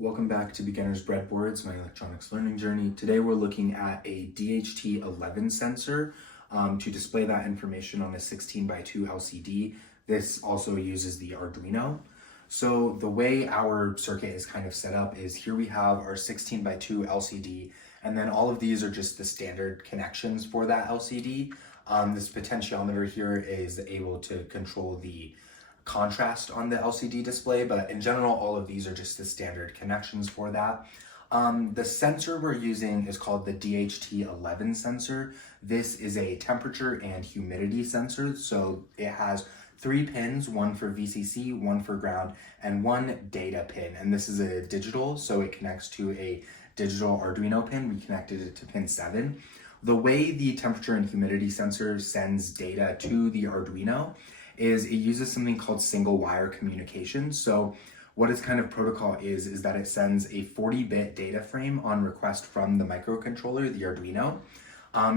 Welcome back to Beginner's Breadboards, my electronics learning journey. Today we're looking at a DHT 11 sensor to display that information on a 16:2 LCD. This also uses the Arduino. So the way our circuit is kind of set up is here we have our 16:2 LCD, and then all of these are just the standard connections for that LCD. This potentiometer here is able to control the contrast on the LCD display, but in general, all of these are just the standard connections for that. The sensor we're using is called the DHT 11 sensor. This is a temperature and humidity sensor. So it has 3 pins, one for VCC, one for ground, and one data pin. And this is a digital, so it connects to a digital Arduino pin. We connected it to pin 7. The way the temperature and humidity sensor sends data to the Arduino is it uses something called single wire communication. So what its kind of protocol is that it sends a 40-bit data frame on request from the microcontroller, the Arduino.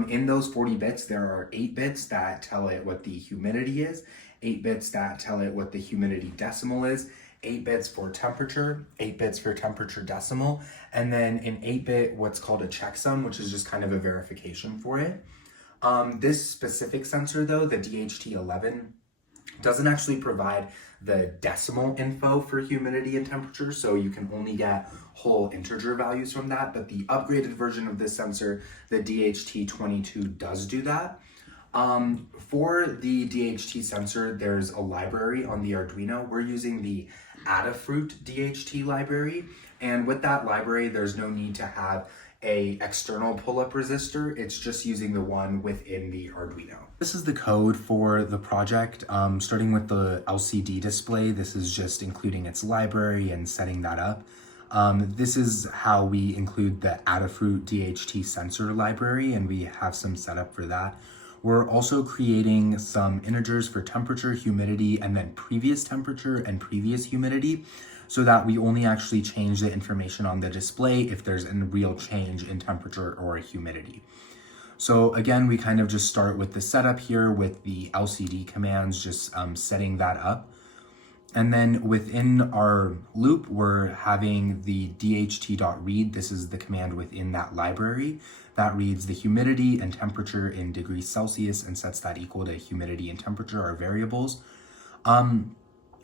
In those 40 bits, there are 8 bits that tell it what the humidity is, 8 bits that tell it what the humidity decimal is, 8 bits for temperature, 8 bits for temperature decimal, and then an 8-bit what's called a checksum, which is just kind of a verification for it. This specific sensor though, the DHT11, doesn't actually provide the decimal info for humidity and temperature, so you can only get whole integer values from that, but the upgraded version of this sensor, the DHT22, does do that. For the DHT sensor, there's a library on the Arduino. We're using the Adafruit DHT library, and with that library, there's no need to have a external pull-up resistor. It's just using the one within the Arduino. This is the code for the project, starting with the LCD display. This is just including its library and setting that up. This is how we include the Adafruit DHT sensor library, and we have some setup for that. We're also creating some integers for temperature, humidity, and then previous temperature and previous humidity, so that we only actually change the information on the display if there's a real change in temperature or humidity. So again, we kind of just start with the setup here with the LCD commands, just setting that up. And then within our loop, we're having the dht.read. This is the command within that library that reads the humidity and temperature in degrees Celsius and sets that equal to humidity and temperature, our variables.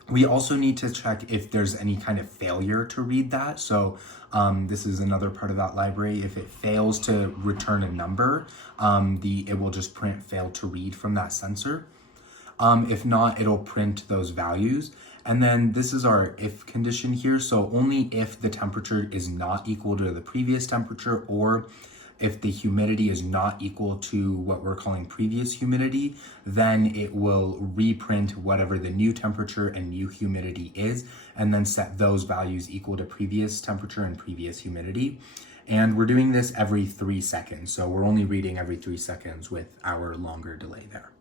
We also need to check if there's any kind of failure to read that. So this is another part of that library. If it fails to return a number, it will just print failed to read from that sensor. If not, it'll print those values. And then this is our if condition here. So only if the temperature is not equal to the previous temperature, or if the humidity is not equal to what we're calling previous humidity, then it will reprint whatever the new temperature and new humidity is, and then set those values equal to previous temperature and previous humidity. And we're doing this every 3 seconds. So we're only reading every 3 seconds with our longer delay there.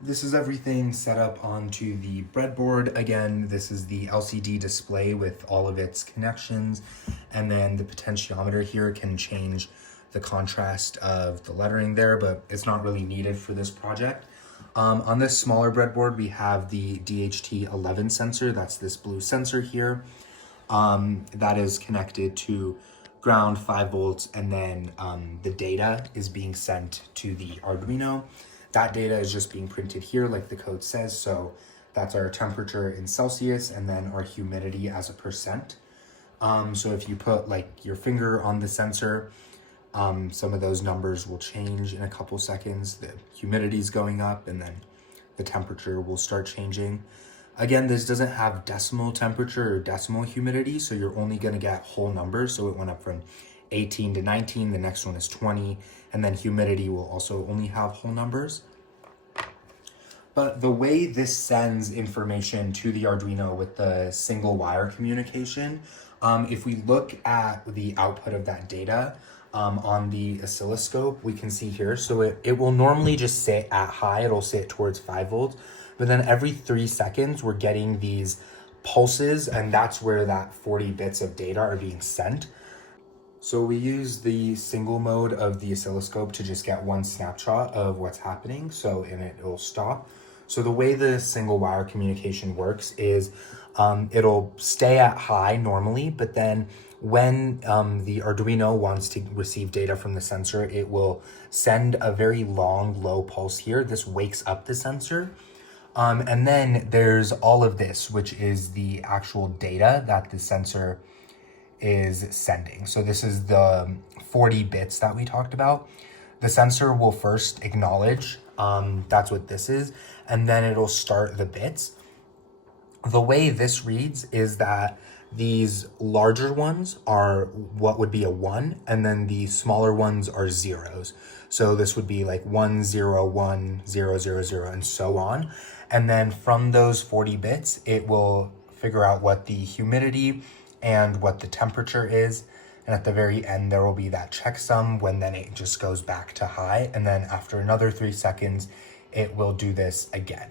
This is everything set up onto the breadboard. Again, this is the LCD display with all of its connections, and then the potentiometer here can change the contrast of the lettering there, but it's not really needed for this project. On this smaller breadboard, we have the DHT11 sensor. That's this blue sensor here. That is connected to ground, 5 volts, and then the data is being sent to the Arduino. That data is just being printed here like the code says. So that's our temperature in Celsius and then our humidity as a percent. So if you put like your finger on the sensor, some of those numbers will change in a couple seconds. The humidity is going up and then the temperature will start changing. Again, this doesn't have decimal temperature or decimal humidity, so you're only going to get whole numbers. So it went up from 18 to 19, the next one is 20, and then humidity will also only have whole numbers. But the way this sends information to the Arduino with the single wire communication, if we look at the output of that data on the oscilloscope, we can see here, so it will normally just sit at high, it'll sit towards 5 volts, but then every 3 seconds we're getting these pulses, and that's where that 40 bits of data are being sent. So we use the single mode of the oscilloscope to just get one snapshot of what's happening, and it'll stop. So the way the single wire communication works is it'll stay at high normally, but then when the Arduino wants to receive data from the sensor, it will send a very long, low pulse here. This wakes up the sensor. And then there's all of this, which is the actual data that the sensor is sending. So this is the 40 bits that we talked about. The sensor will first acknowledge, that's what this is, and then it'll start the bits. The way this reads is that these larger ones are what would be a 1, and then the smaller ones are zeros. So this would be like 1, 0, 1, 0, 0, 0, and so on. And then from those 40 bits, it will figure out what the humidity and what the temperature is. And at the very end, there will be that checksum when then it just goes back to high. And then after another 3 seconds, it will do this again.